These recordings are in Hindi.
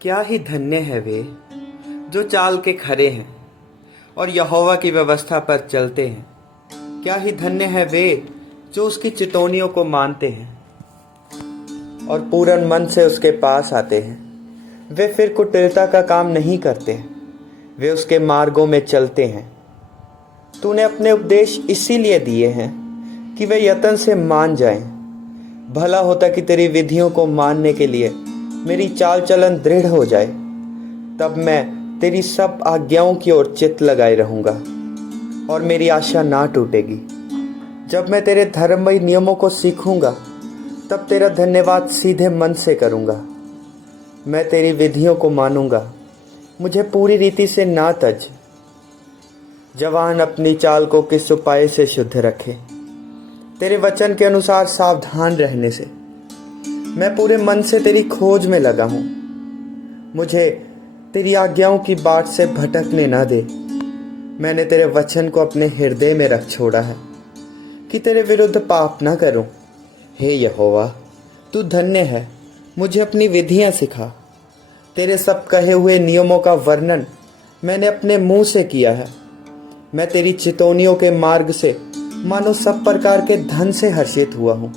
क्या ही धन्य है वे जो चाल के खरे हैं और यहोवा की व्यवस्था पर चलते हैं। क्या ही धन्य है वे जो उसकी चितौनियों को मानते हैं और पूर्ण मन से उसके पास आते हैं। वे फिर कुटिलता का काम नहीं करते, वे उसके मार्गों में चलते हैं। तूने अपने उपदेश इसीलिए दिए हैं कि वे यत्न से मान जाएं। भला होता कि तेरी विधियों को मानने के लिए मेरी चाल चलन दृढ़ हो जाए, तब मैं तेरी सब आज्ञाओं की ओर चित्त लगाए रहूंगा और मेरी आशा ना टूटेगी। जब मैं तेरे धर्ममय नियमों को सीखूंगा, तब तेरा धन्यवाद सीधे मन से करूंगा। मैं तेरी विधियों को मानूंगा, मुझे पूरी रीति से ना तज। जवान अपनी चाल को किस उपाय से शुद्ध रखे, तेरे वचन के अनुसार सावधान रहने से। मैं पूरे मन से तेरी खोज में लगा हूं, मुझे तेरी आज्ञाओं की बाट से भटकने ना दे। मैंने तेरे वचन को अपने हृदय में रख छोड़ा है कि तेरे विरुद्ध पाप ना करूं। हे यहोवा, तू धन्य है, मुझे अपनी विधियां सिखा। तेरे सब कहे हुए नियमों का वर्णन मैंने अपने मुंह से किया है। मैं तेरी चितौनियों के मार्ग से मानो सब प्रकार के धन से हर्षित हुआ हूं।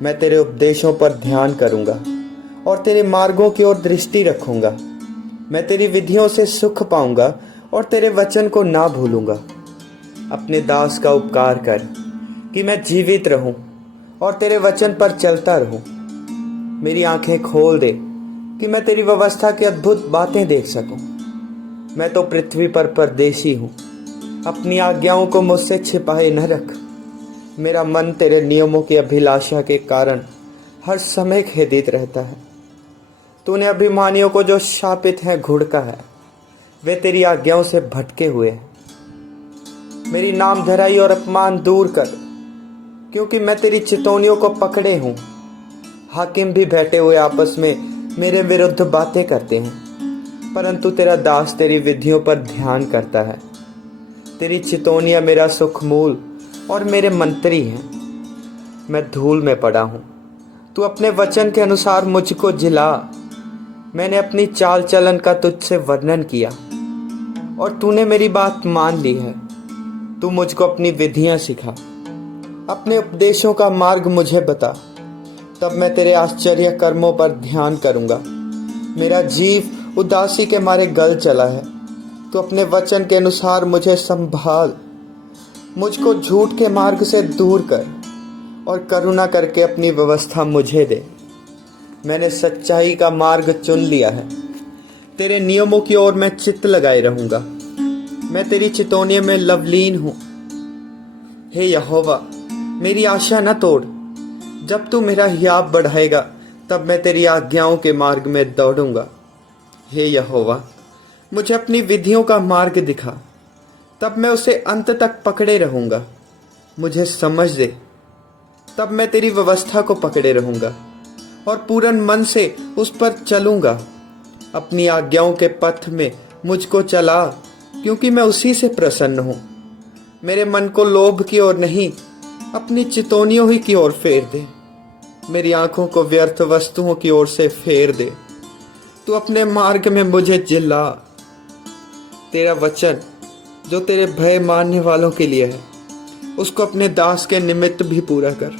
मैं तेरे उपदेशों पर ध्यान करूंगा और तेरे मार्गों की ओर दृष्टि रखूंगा। मैं तेरी विधियों से सुख पाऊंगा और तेरे वचन को ना भूलूंगा। अपने दास का उपकार कर कि मैं जीवित रहूं और तेरे वचन पर चलता रहूं। मेरी आंखें खोल दे कि मैं तेरी व्यवस्था की अद्भुत बातें देख सकूं। मैं तो पृथ्वी पर परदेशी हूं, अपनी आज्ञाओं को मुझसे छिपाए न रख। मेरा मन तेरे नियमों की अभिलाषा के कारण हर समय खेदित रहता है। तूने अभिमानियों को जो शापित हैं घुड़का है, वे तेरी आज्ञाओं से भटके हुए हैं। मेरी नाम धराई और अपमान दूर कर, क्योंकि मैं तेरी चितौनियों को पकड़े हूं। हाकिम भी बैठे हुए आपस में मेरे विरुद्ध बातें करते हैं, परंतु तेरा दास तेरी विधियों पर ध्यान करता है। तेरी चितौनियां मेरा सुखमूल और मेरे मंत्री हैं। मैं धूल में पड़ा हूं, तू अपने वचन के अनुसार मुझको जिला। मैंने अपनी चाल चलन का तुझसे वर्णन किया और तूने मेरी बात मान ली है। तू मुझको अपनी विधियां सिखा, अपने उपदेशों का मार्ग मुझे बता, तब मैं तेरे आश्चर्य कर्मों पर ध्यान करूंगा। मेरा जीव उदासी के मारे गल चला है, तू अपने वचन के अनुसार मुझे संभाल। मुझको झूठ के मार्ग से दूर कर और करुणा करके अपनी व्यवस्था मुझे दे। मैंने सच्चाई का मार्ग चुन लिया है, तेरे नियमों की ओर मैं चित्त लगाए रहूंगा। मैं तेरी चितौनियों में लवलीन हूं। हे यहोवा, मेरी आशा न तोड़। जब तू मेरा हियाव बढ़ाएगा, तब मैं तेरी आज्ञाओं के मार्ग में दौड़ूंगा। हे यहोवा, मुझे अपनी विधियों का मार्ग दिखा, तब मैं उसे अंत तक पकड़े रहूंगा। मुझे समझ दे, तब मैं तेरी व्यवस्था को पकड़े रहूंगा और पूर्ण मन से उस पर चलूंगा। अपनी आज्ञाओं के पथ में मुझको चला, क्योंकि मैं उसी से प्रसन्न हूं। मेरे मन को लोभ की ओर नहीं, अपनी चितौनियों ही की ओर फेर दे। मेरी आंखों को व्यर्थ वस्तुओं की ओर से फेर दे। तू अपने मार्ग में मुझे जिला। तेरा वचन जो तेरे भय मानने वालों के लिए है, उसको अपने दास के निमित्त भी पूरा कर।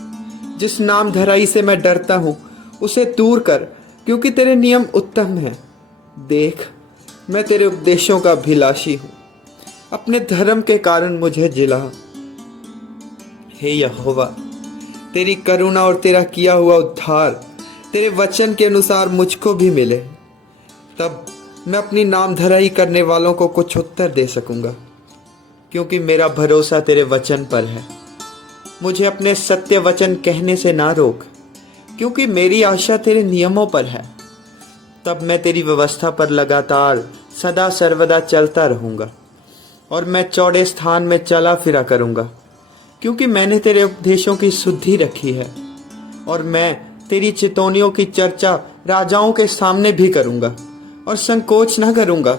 जिस नाम धराई से मैं डरता हूं, उसे दूर कर, क्योंकि तेरे नियम उत्तम हैं। देख, मैं तेरे उपदेशों का अभिलाषी हूं, अपने धर्म के कारण मुझे जिला। हे यहोवा, तेरी करुणा और तेरा किया हुआ उद्धार तेरे वचन के अनुसार मुझको भी मिले, तब मैं अपनी नाम धराई करने वालों को कुछ उत्तर दे सकूंगा, क्योंकि मेरा भरोसा तेरे वचन पर है। मुझे अपने सत्य वचन कहने से ना रोक, क्योंकि मेरी आशा तेरे नियमों पर है। तब मैं तेरी व्यवस्था पर लगातार सदा सर्वदा चलता रहूंगा और मैं चौड़े स्थान में चला फिरा करूंगा, क्योंकि मैंने तेरे उपदेशों की शुद्धि रखी है। और मैं तेरी चितौनियों की चर्चा राजाओं के सामने भी करूंगा और संकोच ना करूंगा,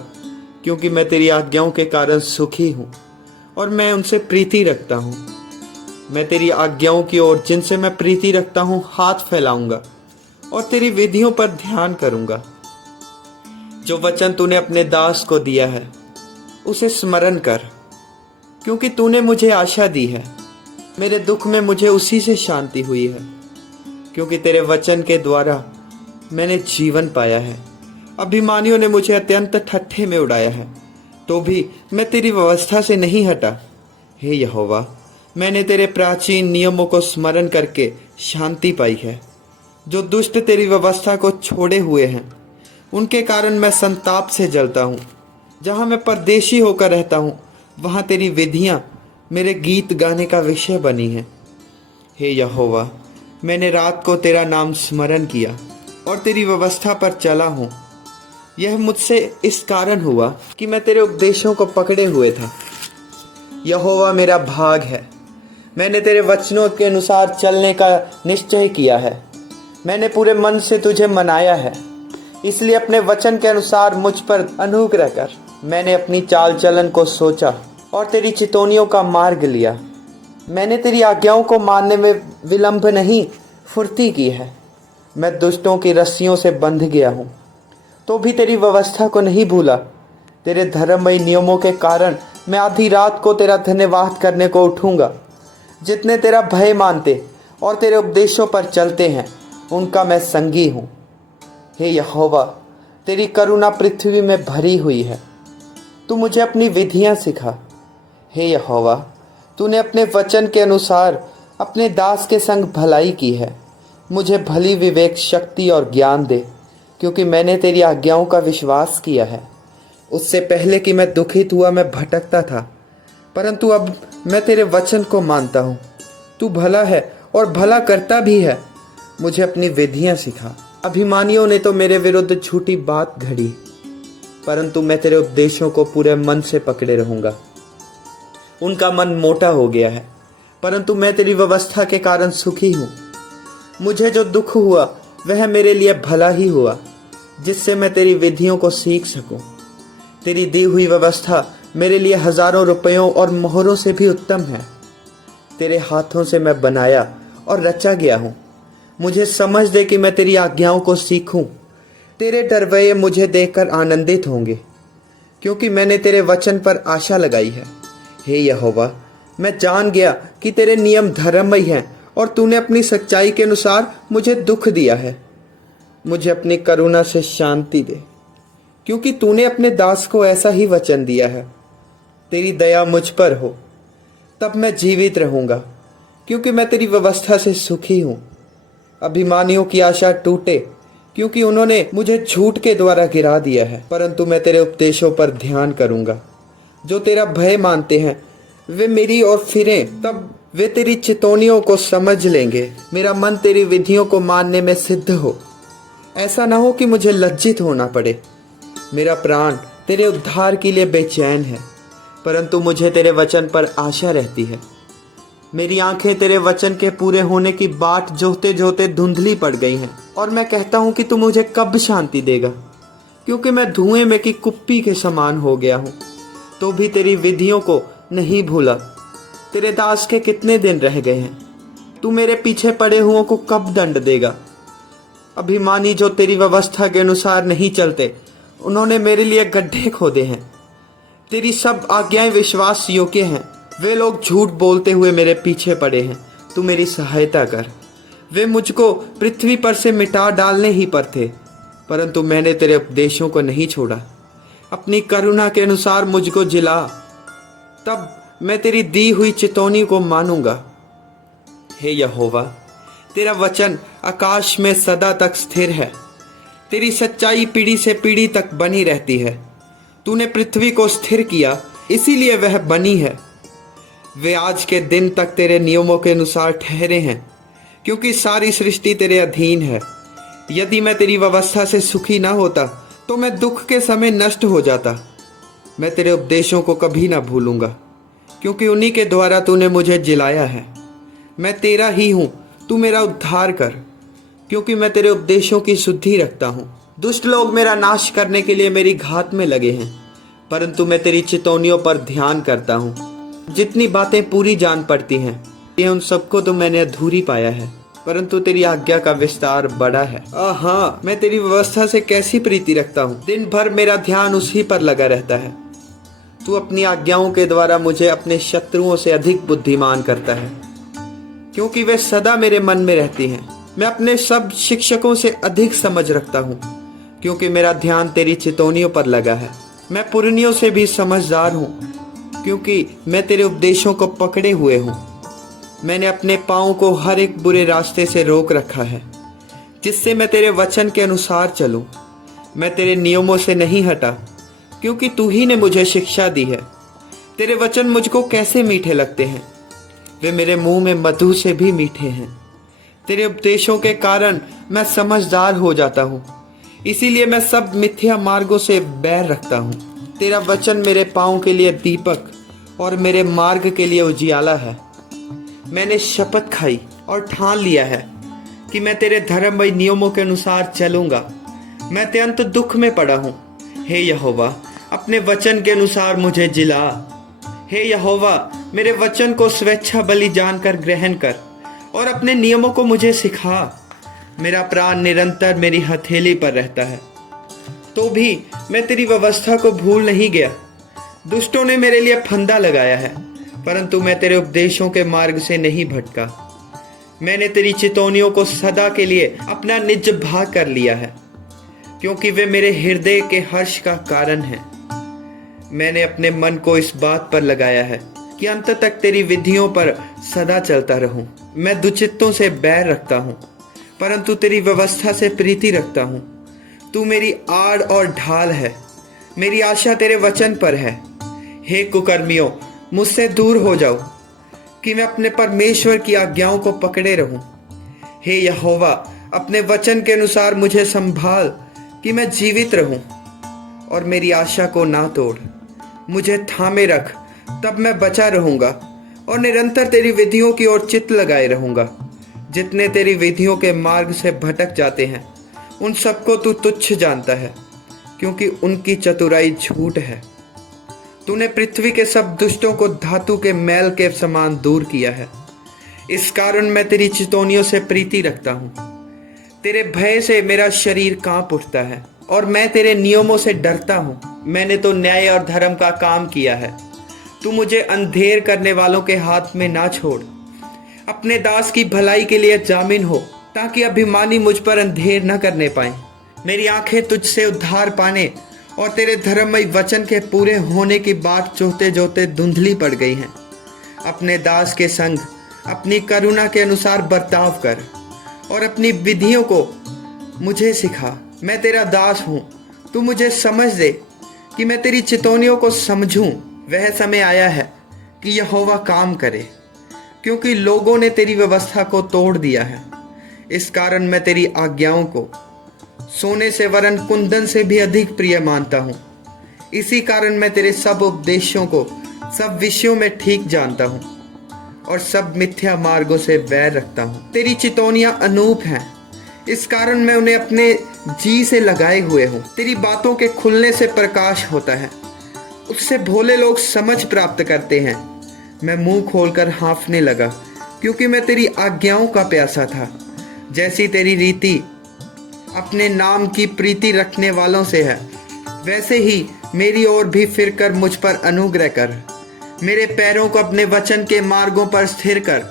क्योंकि मैं तेरी आज्ञाओं के कारण सुखी हूं और मैं उनसे प्रीति रखता हूं। मैं तेरी आज्ञाओं की ओर जिनसे मैं प्रीति रखता हूं हाथ फैलाऊंगा और तेरी विधियों पर ध्यान करूंगा। जो वचन तूने अपने दास को दिया है उसे स्मरण कर, क्योंकि तूने मुझे आशा दी है। मेरे दुख में मुझे उसी से शांति हुई है, क्योंकि तेरे वचन के द्वारा मैंने जीवन पाया है। अभिमानियों ने मुझे अत्यंत ठट्ठे में उड़ाया है, तो भी मैं तेरी व्यवस्था से नहीं हटा। हे यहोवा, मैंने तेरे प्राचीन नियमों को स्मरण करके शांति पाई है। जो दुष्ट तेरी व्यवस्था को छोड़े हुए हैं, उनके कारण मैं संताप से जलता हूँ। जहाँ मैं परदेशी होकर रहता हूँ, वहाँ तेरी विधियाँ मेरे गीत गाने का विषय बनी हैं। हे यहोवा, मैंने रात को तेरा नाम स्मरण किया और तेरी व्यवस्था पर चला हूँ। यह मुझसे इस कारण हुआ कि मैं तेरे उपदेशों को पकड़े हुए था। यहोवा मेरा भाग है, मैंने तेरे वचनों के अनुसार चलने का निश्चय किया है। मैंने पूरे मन से तुझे मनाया है, इसलिए अपने वचन के अनुसार मुझ पर अनुग्रह कर। मैंने अपनी चाल चलन को सोचा और तेरी चितौनियों का मार्ग लिया। मैंने तेरी आज्ञाओं को मानने में विलंब नहीं, फुर्ती की है। मैं दुष्टों की रस्सियों से बंध गया हूँ, तो भी तेरी व्यवस्था को नहीं भूला। तेरे धर्ममय नियमों के कारण मैं आधी रात को तेरा धन्यवाद करने को उठूंगा। जितने तेरा भय मानते और तेरे उपदेशों पर चलते हैं, उनका मैं संगी हूँ। हे यहोवा, तेरी करुणा पृथ्वी में भरी हुई है। तू मुझे अपनी विधियाँ सिखा। हे यहोवा, तूने अपने वचन के अनुसार अपने दास के संग भलाई की है। मुझे भली विवेक, शक्ति और ज्ञान दे, क्योंकि मैंने तेरी आज्ञाओं का विश्वास किया है। उससे पहले कि मैं दुखित हुआ, मैं भटकता था, परंतु अब मैं तेरे वचन को मानता हूँ। तू भला है और भला करता भी है। मुझे अपनी विधियाँ सिखा। अभिमानियों ने तो मेरे विरुद्ध झूठी बात घड़ी, परंतु मैं तेरे उपदेशों को पूरे मन से पकड़े रहूंगा। उनका मन मोटा हो गया है, परंतु मैं तेरी व्यवस्था के कारण सुखी हूँ। मुझे जो दुख हुआ वह मेरे लिए भला ही हुआ, जिससे मैं तेरी विधियों को सीख सकूं। तेरी दी हुई व्यवस्था मेरे लिए हजारों रुपयों और मोहरों से भी उत्तम है। तेरे हाथों से मैं बनाया और रचा गया हूँ। मुझे समझ दे कि मैं तेरी आज्ञाओं को सीखूं। तेरे डरवैये मुझे देखकर आनंदित होंगे, क्योंकि मैंने तेरे वचन पर आशा लगाई है। हे यहोवा, मैं जान गया कि तेरे नियम धर्ममय हैं और तूने अपनी सच्चाई के अनुसार मुझे दुख दिया है। मुझे अपनी करुणा से शांति दे, क्योंकि तूने अपने दास को ऐसा ही वचन दिया है। तेरी दया मुझ पर हो, तब मैं जीवित रहूंगा, क्योंकि मैं तेरी व्यवस्था से सुखी हूँ। अभिमानियों की आशा टूटे, क्योंकि उन्होंने मुझे झूठ के द्वारा गिरा दिया है, परंतु मैं तेरे उपदेशों पर ध्यान करूंगा। जो तेरा भय मानते हैं वे मेरी ओर फिरें, तब वे तेरी चितौनियों को समझ लेंगे। मेरा मन तेरी विधियों को मानने में सिद्ध हो। ऐसा ना हो कि मुझे लज्जित होना पड़े। मेरा प्राण तेरे उद्धार के लिए बेचैन है, परंतु मुझे तेरे वचन पर आशा रहती है। मेरी आंखें तेरे वचन के पूरे होने की बाट जोते जोते धुंधली पड़ गई हैं, और मैं कहता हूँ कि तू मुझे कब शांति देगा, क्योंकि मैं धुएं में की कुप्पी के समान हो गया हूँ। तो भी तेरी विधियों को नहीं भूला। तेरे दास के कितने दिन रह गए हैं? तू मेरे पीछे पड़े हुओं को कब दंड देगा? अभिमानी जो तेरी व्यवस्था के अनुसार नहीं चलते, उन्होंने मेरे लिए गड्ढे खोदे हैं। तेरी सब आज्ञाएं विश्वास योग्य हैं। वे लोग झूठ बोलते हुए मेरे पीछे पड़े हैं। तू मेरी सहायता कर। वे मुझको पृथ्वी पर से मिटा डालने ही पर थे, परंतु मैंने तेरे उपदेशों को नहीं छोड़ा। अपनी करुणा के अनुसार मुझको जिला, तब मैं तेरी दी हुई चितौनी को मानूंगा। हे यहोवा, तेरा वचन आकाश में सदा तक स्थिर है। तेरी सच्चाई पीढ़ी से पीढ़ी तक बनी रहती है। तूने पृथ्वी को स्थिर किया, इसीलिए वह बनी है। वे आज के दिन तक तेरे नियमों के अनुसार ठहरे हैं, क्योंकि सारी सृष्टि तेरे अधीन है। यदि मैं तेरी व्यवस्था से सुखी ना होता, तो मैं दुख के समय नष्ट हो जाता। मैं तेरे उपदेशों को कभी ना भूलूंगा, क्योंकि उन्हीं के द्वारा तूने मुझे जिलाया है। मैं तेरा ही हूँ, तू मेरा उद्धार कर, क्योंकि मैं तेरे उपदेशों की शुद्धि रखता हूँ। दुष्ट लोग मेरा नाश करने के लिए मेरी घात में लगे हैं, परंतु मैं तेरी चितौनियों पर ध्यान करता हूँ। जितनी बातें पूरी जान पड़ती हैं, ये उन सबको तो मैंने अधूरी पाया है। परंतु तेरी आज्ञा का विस्तार बड़ा है। हाँ, मैं तेरी व्यवस्था से कैसी प्रीति रखता हूँ। दिन भर मेरा ध्यान उसी पर लगा रहता है। तू अपनी आज्ञाओं के द्वारा मुझे अपने शत्रुओं से अधिक बुद्धिमान करता है, क्योंकि वे सदा मेरे मन में रहती हैं। मैं अपने सब शिक्षकों से अधिक समझ रखता हूँ, क्योंकि मेरा ध्यान तेरी चितौनियों पर लगा है। मैं पुरनियों से भी समझदार हूँ, क्योंकि मैं तेरे उपदेशों को पकड़े हुए हूँ। मैंने अपने पाँव को हर एक बुरे रास्ते से रोक रखा है, जिससे मैं तेरे वचन के अनुसार चलूं। मैं तेरे नियमों से नहीं हटा, क्योंकि तू ही ने मुझे शिक्षा दी है। तेरे वचन मुझको कैसे मीठे लगते हैं, वे मेरे मुंह में मधु से भी मीठे हैं। तेरे उपदेशों के कारण मैं समझदार हो जाता हूँ, इसीलिए मैं सब मिथ्या मार्गों से बैर रखता हूँ। तेरा वचन मेरे पाँव के लिए दीपक और मेरे मार्ग के लिए उजियाला है। मैंने शपथ खाई और ठान लिया है कि मैं तेरे धर्ममय नियमों के अनुसार चलूंगा। मैं अत्यंत दुख में पड़ा हूँ। हे यहोवा, अपने वचन के अनुसार मुझे जिला। हे यहोवा, मेरे वचन को स्वेच्छा बलि जानकर ग्रहण कर और अपने नियमों को मुझे सिखा। मेरा प्राण निरंतर मेरी हथेली पर रहता है, तो भी मैं तेरी व्यवस्था को भूल नहीं गया। दुष्टों ने मेरे लिए फंदा लगाया है, परंतु मैं तेरे उपदेशों के मार्ग से नहीं भटका। मैंने तेरी चितौनियों को सदा के लिए अपना निज भाग कर लिया है, क्योंकि वे मेरे हृदय के हर्ष का कारण हैं। मैंने अपने मन को इस बात पर लगाया है कि अंत तक तेरी विधियों पर सदा चलता रहूं। मैं दुचित्तों से बैर रखता हूं, परंतु तेरी व्यवस्था से प्रीति रखता हूं। तू मेरी आड़ और ढाल है, मेरी आशा तेरे वचन पर है। हे कुकर्मियों, मुझसे दूर हो जाओ, कि मैं अपने परमेश्वर की आज्ञाओं को पकड़े रहूं। हे यहोवा, अपने वचन के अनुसार मुझे संभाल, कि मैं जीवित रहूं और मेरी आशा को ना तोड़। मुझे थामे रख, तब मैं बचा रहूंगा और निरंतर तेरी विधियों की ओर चित्त लगाए रहूंगा। जितने तेरी विधियों के मार्ग से भटक जाते हैं, उन सबको तू तुच्छ जानता है, क्योंकि उनकी चतुराई झूठ है। तूने पृथ्वी के सब दुष्टों को धातु के मैल के समान दूर किया है। इस कारण मैं तेरी चितौनियों से प्रीति रखता हूँ। तेरे भय से मेरा शरीर कांप उठता है और मैं तेरे नियमों से डरता हूँ। मैंने तो न्याय और धर्म का काम किया है। तू मुझे अंधेर करने वालों के हाथ में ना छोड़। अपने दास की भलाई के लिए जामिन हो, ताकि अभिमानी मुझ पर अंधेर न करने पाए। मेरी आंखें तुझसे उद्धार पाने और तेरे धर्ममय वचन के पूरे होने की बात जोते जोते धुंधली पड़ गई हैं। अपने दास के संग अपनी करुणा के अनुसार बर्ताव कर और अपनी विधियों को मुझे सिखा। मैं तेरा दास हूँ, तू मुझे समझ दे कि मैं तेरी चितौनियों को समझूं। वह समय आया है कि यहोवा काम करे, क्योंकि लोगों ने तेरी व्यवस्था को तोड़ दिया है। इस कारण मैं तेरी आज्ञाओं को सोने से वरन कुंदन से भी अधिक प्रिय मानता हूँ। इसी कारण मैं तेरे सब उपदेशों को सब विषयों में ठीक जानता हूँ और सब मिथ्या मार्गों से बैर रखता हूँ। तेरी चितौनियां अनूप हैं, इस कारण मैं उन्हें अपने जी से लगाए हुए हूँ। तेरी बातों के खुलने से प्रकाश होता है, उससे भोले लोग समझ प्राप्त करते हैं। मैं मुंह खोलकर हाँफने लगा, क्योंकि मैं तेरी आज्ञाओं का प्यासा था। जैसी तेरी रीति अपने नाम की प्रीति रखने वालों से है, वैसे ही मेरी ओर भी फिरकर मुझ पर अनुग्रह कर। मेरे पैरों को अपने वचन के मार्गों पर स्थिर कर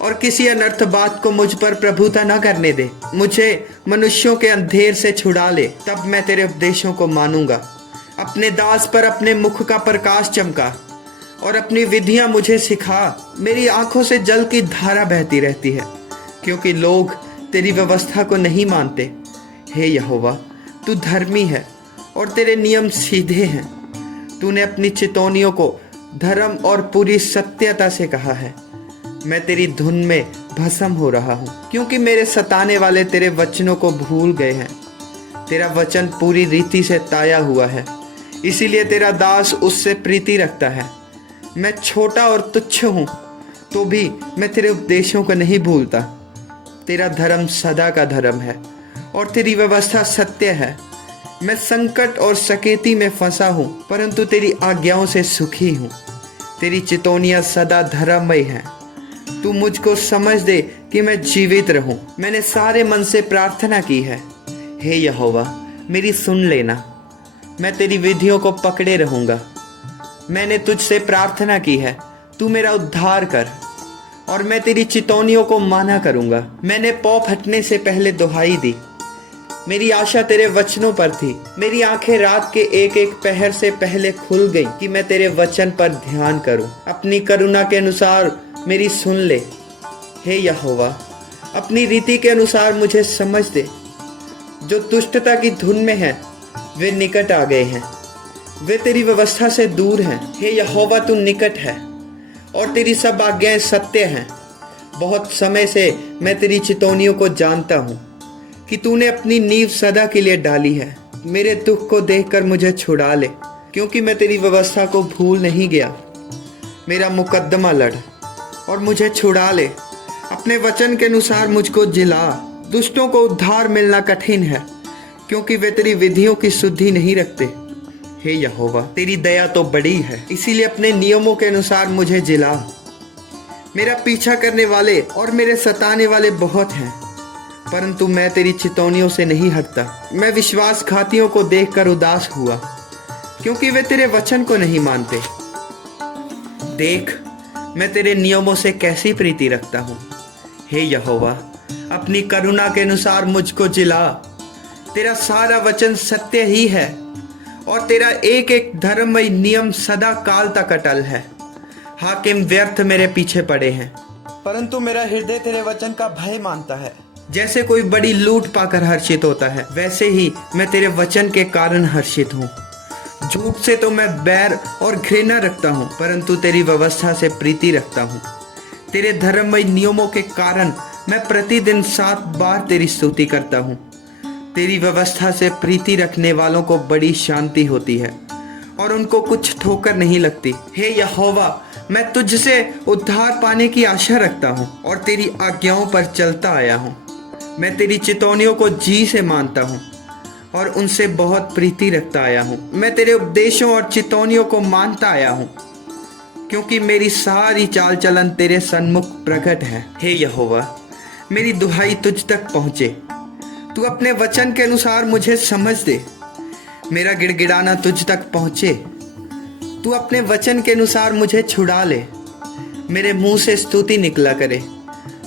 और किसी अनर्थ बात को मुझ पर प्रभुता न करने दे। मुझे मनुष्यों के अंधेर से छुड़ा ले, तब मैं तेरे उपदेशों को मानूंगा। अपने दास पर अपने मुख का प्रकाश चमका और अपनी विधियां मुझे सिखा। मेरी आंखों से जल की धारा बहती रहती है, क्योंकि लोग तेरी व्यवस्था को नहीं मानते। हे यहोवा, तू धर्मी है और तेरे नियम सीधे हैं। तूने अपनी चितौनियों को धर्म और पूरी सत्यता से कहा है। मैं तेरी धुन में भस्म हो रहा हूँ, क्योंकि मेरे सताने वाले तेरे वचनों को भूल गए हैं। तेरा वचन पूरी रीति से ताया हुआ है, इसीलिए तेरा दास उससे प्रीति रखता है। मैं छोटा और तुच्छ हूँ, तो भी मैं तेरे उपदेशों को नहीं भूलता। तेरा धर्म सदा का धर्म है और तेरी व्यवस्था सत्य है। मैं संकट और सकेती में फंसा हूँ, परंतु तेरी आज्ञाओं से सुखी हूँ। तेरी चितौनियां सदा धर्ममय हैं। तू मुझको समझ दे कि मैं जीवित रहूं। मैंने सारे मन से प्रार्थना की है, हे यहोवा मेरी सुन लेना। मैं तेरी विधियों को पकड़े रहूंगा। मैंने तुझसे प्रार्थना की है, तू मेरा उद्धार कर, और मैं तेरी चितौनियों को माना करूंगा। मैंने पौ फटने से पहले दुहाई दी, मेरी आशा तेरे वचनों पर थी। मेरी आंखें रात के एक एक पहर से पहले खुल गईं कि मैं तेरे वचन पर ध्यान करूं। अपनी करुणा के अनुसार मेरी सुन ले, हे यहोवा अपनी रीति के अनुसार मुझे समझ दे। जो दुष्टता की धुन में है वे निकट आ गए हैं, वे तेरी व्यवस्था से दूर हैं। हे यहोवा तू निकट है और तेरी सब आज्ञाएं सत्य हैं। बहुत समय से मैं तेरी चितौनियों को जानता हूँ कि तूने अपनी नींव सदा के लिए डाली है। मेरे दुख को देखकर मुझे छुड़ा ले, क्योंकि मैं तेरी व्यवस्था को भूल नहीं गया। मेरा मुकद्दमा लड़ और मुझे छुड़ा ले, अपने वचन के अनुसार मुझको जिला। दुष्टों को उद्धार मिलना कठिन है, क्योंकि वे तेरी विधियों की शुद्धि नहीं रखते। हे यहोवा तेरी दया तो बड़ी है, इसीलिए अपने नियमों के अनुसार मुझे जिला। मेरा पीछा करने वाले और मेरे सताने वाले बहुत हैं, परंतु मैं तेरी चितौनियों से नहीं हटता। मैं विश्वासघातियों को देखकर उदास हुआ, क्योंकि वे तेरे वचन को नहीं मानते। देख मैं तेरे नियमों से कैसी प्रीति रखता हूँ। हे यहोवा अपनी करुणा के अनुसार मुझको जिला। तेरा सारा वचन सत्य ही है, और तेरा एक एक धर्ममय नियम सदा काल तक अटल है। हाकिम व्यर्थ मेरे पीछे पड़े हैं, परंतु मेरा हृदय तेरे वचन का भय मानता है। जैसे कोई बड़ी लूट पाकर हर्षित होता है, वैसे ही मैं तेरे वचन के कारण हर्षित हूँ। झूठ से तो मैं बैर और घृणा रखता हूँ, परंतु तेरी व्यवस्था से प्रीति रखता हूँ। तेरे धर्ममय नियमों के कारण मैं प्रतिदिन 7 बार तेरी स्तुति करता हूँ। तेरी व्यवस्था से प्रीति रखने वालों को बड़ी शांति होती है, और उनको कुछ ठोकर नहीं लगती। हे यहोवा मैं तुझसे उद्धार पाने की आशा रखता हूँ, और तेरी आज्ञाओं पर चलता आया हूँ। मैं तेरी चितौनियों को जी से मानता हूँ, और उनसे बहुत प्रीति रखता आया हूँ। मैं तेरे उपदेशों और चितौनियों को मानता आया हूँ, क्योंकि मेरी सारी चाल चलन तेरे सन्मुख प्रकट है। हे यहोवा मेरी दुहाई तुझ तक पहुँचे, तू अपने वचन के अनुसार मुझे समझ दे। मेरा गिड़गिड़ाना तुझ तक पहुँचे, तू अपने वचन के अनुसार मुझे छुड़ा ले। मेरे मुंह से स्तुति निकला करे,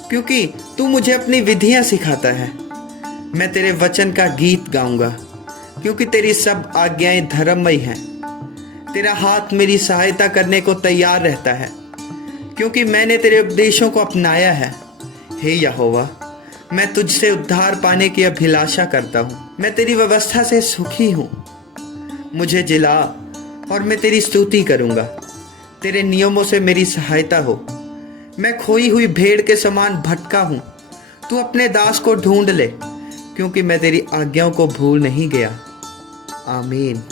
क्योंकि तू मुझे अपनी विधियां सिखाता है। मैं तेरे वचन का गीत गाऊंगा, क्योंकि तेरी सब आज्ञाएं धर्ममय हैं। तेरा हाथ मेरी सहायता करने को तैयार रहता है, क्योंकि मैंने तेरे उपदेशों को अपनाया है। हे यहोवा मैं तुझसे उद्धार पाने की अभिलाषा करता हूँ। मैं तेरी व्यवस्था से सुखी हूँ। मुझे जिला और मैं तेरी स्तुति करूंगा। तेरे नियमों से मेरी सहायता हो। मैं खोई हुई भेड़ के समान भटका हूँ, तू अपने दास को ढूंढ ले, क्योंकि मैं तेरी आज्ञाओं को भूल नहीं गया। आमीन।